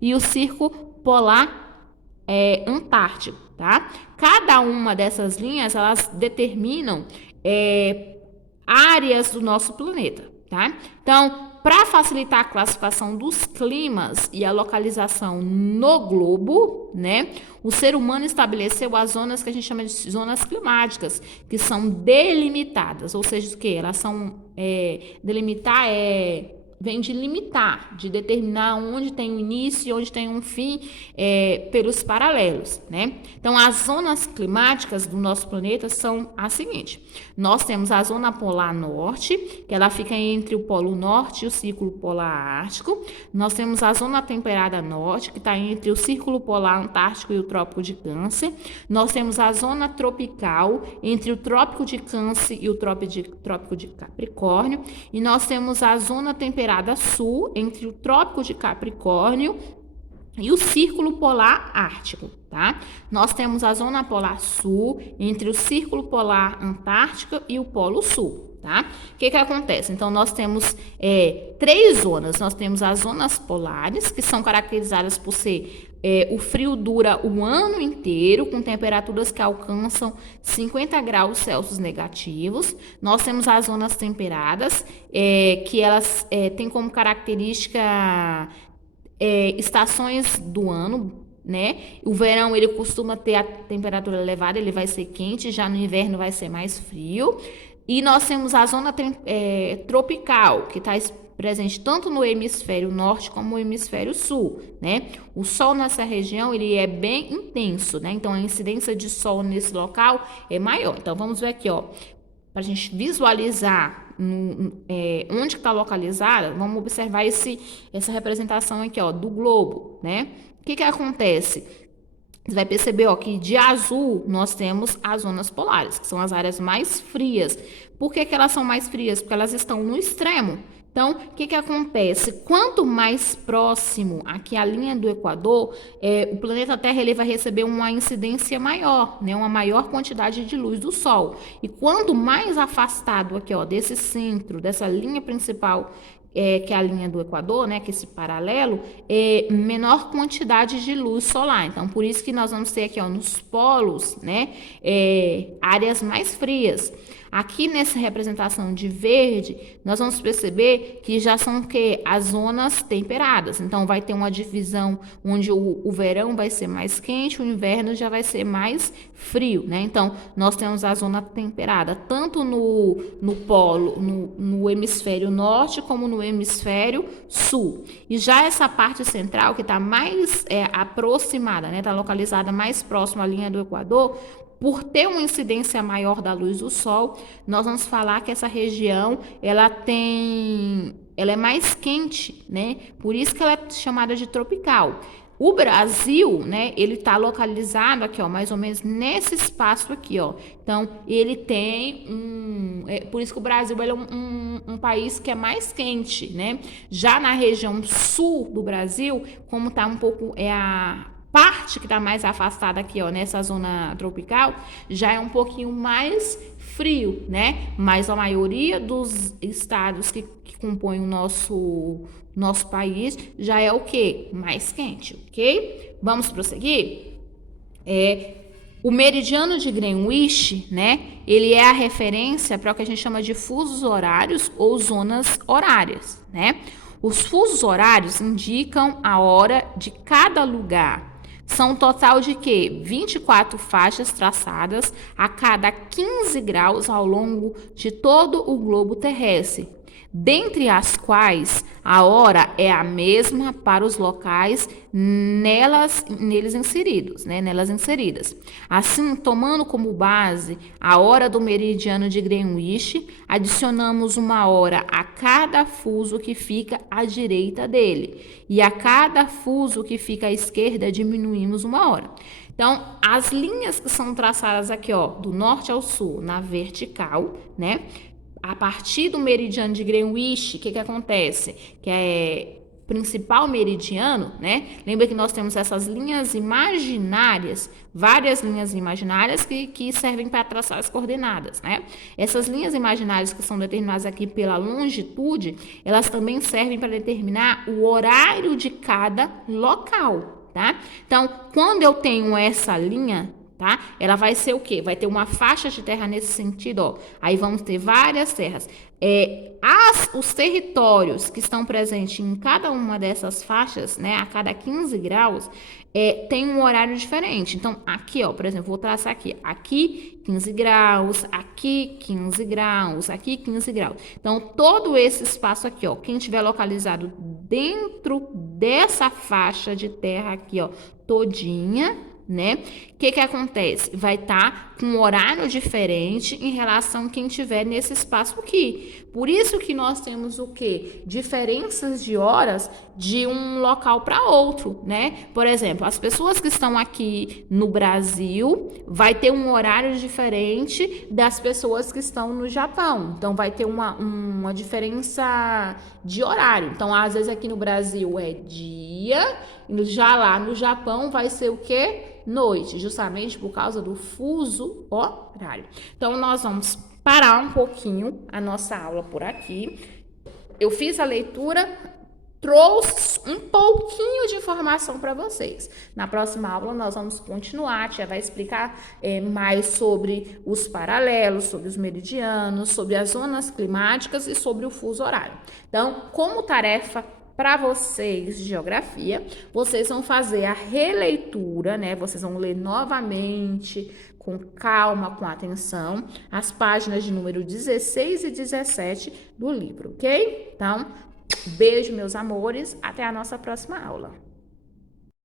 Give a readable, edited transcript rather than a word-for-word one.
e o Círculo Polar Antártico, tá? Cada uma dessas linhas, elas determinam áreas do nosso planeta, tá? Então, para facilitar a classificação dos climas e a localização no globo, né, o ser humano estabeleceu as zonas que a gente chama de zonas climáticas, que são delimitadas, ou seja, o que? Elas são delimitar vem de limitar, de determinar onde tem um início e onde tem um fim pelos paralelos, né? Então, as zonas climáticas do nosso planeta são as seguintes. Nós temos a zona polar norte, que ela fica entre o polo norte e o círculo polar ártico. Nós temos a zona temperada norte, que está entre o círculo polar antártico e o trópico de Câncer. Nós temos a zona tropical, entre o trópico de Câncer e o trópico de Capricórnio. E nós temos a zona temperada sul, entre o trópico de Capricórnio e o círculo polar ártico, tá? Nós temos a zona polar sul, entre o círculo polar antártico e o polo sul, tá? O que acontece? Então, nós temos 3 zonas. Nós temos as zonas polares, que são caracterizadas por ser o frio dura o ano inteiro, com temperaturas que alcançam 50 graus Celsius negativos. Nós temos as zonas temperadas, que elas têm como característica estações do ano, né? O verão ele costuma ter a temperatura elevada, ele vai ser quente, já no inverno vai ser mais frio. E nós temos a zona tropical, que está presente tanto no hemisfério norte como no hemisfério sul, né? O sol nessa região ele é bem intenso, né? Então a incidência de sol nesse local é maior. Então vamos ver aqui, ó, para a gente visualizar onde está localizada, vamos observar essa representação aqui, ó, do globo, né? O que acontece? Você vai perceber, ó, que de azul nós temos as zonas polares, que são as áreas mais frias. Por que elas são mais frias? Porque elas estão no extremo. Então, o que acontece? Quanto mais próximo aqui a linha do Equador, o planeta Terra ele vai receber uma incidência maior, né? Uma maior quantidade de luz do Sol. E quanto mais afastado aqui, ó, desse centro, dessa linha principal, que é a linha do Equador, né, que é esse paralelo, menor quantidade de luz solar. Então, por isso que nós vamos ter aqui, ó, nos polos, né, áreas mais frias. Aqui nessa representação de verde, nós vamos perceber que já são as zonas temperadas. Então, vai ter uma divisão onde o verão vai ser mais quente, o inverno já vai ser mais frio, né? Então, nós temos a zona temperada, tanto no polo, no hemisfério norte, como no hemisfério sul. E já essa parte central, que está mais aproximada, né? Está localizada mais próxima à linha do Equador, por ter uma incidência maior da luz do sol, nós vamos falar que essa região ela é mais quente, né? Por isso que ela é chamada de tropical. O Brasil, né, ele está localizado aqui, ó, mais ou menos nesse espaço aqui, ó. Então, ele tem por isso que o Brasil ele é um país que é mais quente, né? Já na região sul do Brasil, como está um pouco a parte que está mais afastada aqui, ó, nessa zona tropical, já é um pouquinho mais frio, né? Mas a maioria dos estados que compõem o nosso país já é o quê? Mais quente, ok? Vamos prosseguir? O meridiano de Greenwich, né? Ele é a referência para o que a gente chama de fusos horários ou zonas horárias, né? Os fusos horários indicam a hora de cada lugar. São um total de quê? 24 faixas traçadas a cada 15 graus ao longo de todo o globo terrestre, dentre as quais a hora é a mesma para os locais neles inseridos, né? Nelas inseridas. Assim, tomando como base a hora do meridiano de Greenwich, adicionamos uma hora a cada fuso que fica à direita dele, e a cada fuso que fica à esquerda diminuímos uma hora. Então, as linhas que são traçadas aqui, ó, do norte ao sul, na vertical, né? A partir do meridiano de Greenwich, o que acontece? principal meridiano, né? Lembra que nós temos essas linhas imaginárias, várias linhas imaginárias que servem para traçar as coordenadas, né? Essas linhas imaginárias que são determinadas aqui pela longitude, elas também servem para determinar o horário de cada local, tá? Então, quando eu tenho essa linha, tá? Ela vai ser o quê? Vai ter uma faixa de terra nesse sentido, ó. Aí vamos ter várias terras. Os territórios que estão presentes em cada uma dessas faixas, né, a cada 15 graus, tem um horário diferente. Então, aqui, ó, por exemplo, vou traçar aqui 15 graus, aqui 15 graus, aqui 15 graus. Então, todo esse espaço aqui, ó, quem estiver localizado dentro dessa faixa de terra aqui, ó, todinha, né? O que acontece? Vai estar com um horário diferente em relação a quem estiver nesse espaço aqui. Por isso que nós temos o quê? Diferenças de horas de um local para outro, né? Por exemplo, as pessoas que estão aqui no Brasil vai ter um horário diferente das pessoas que estão no Japão. Então, vai ter uma diferença de horário. Então, às vezes aqui no Brasil é dia, e já lá no Japão vai ser o quê? Noite, justamente por causa do fuso horário. Então, nós vamos parar um pouquinho a nossa aula por aqui. Eu fiz a leitura, trouxe um pouquinho de informação para vocês. Na próxima aula, nós vamos continuar, a tia vai explicar mais sobre os paralelos, sobre os meridianos, sobre as zonas climáticas e sobre o fuso horário. Então, como tarefa para vocês de geografia, vocês vão fazer a releitura, né? Vocês vão ler novamente, com calma, com atenção, as páginas de número 16 e 17 do livro, ok? Então, beijo, meus amores, até a nossa próxima aula.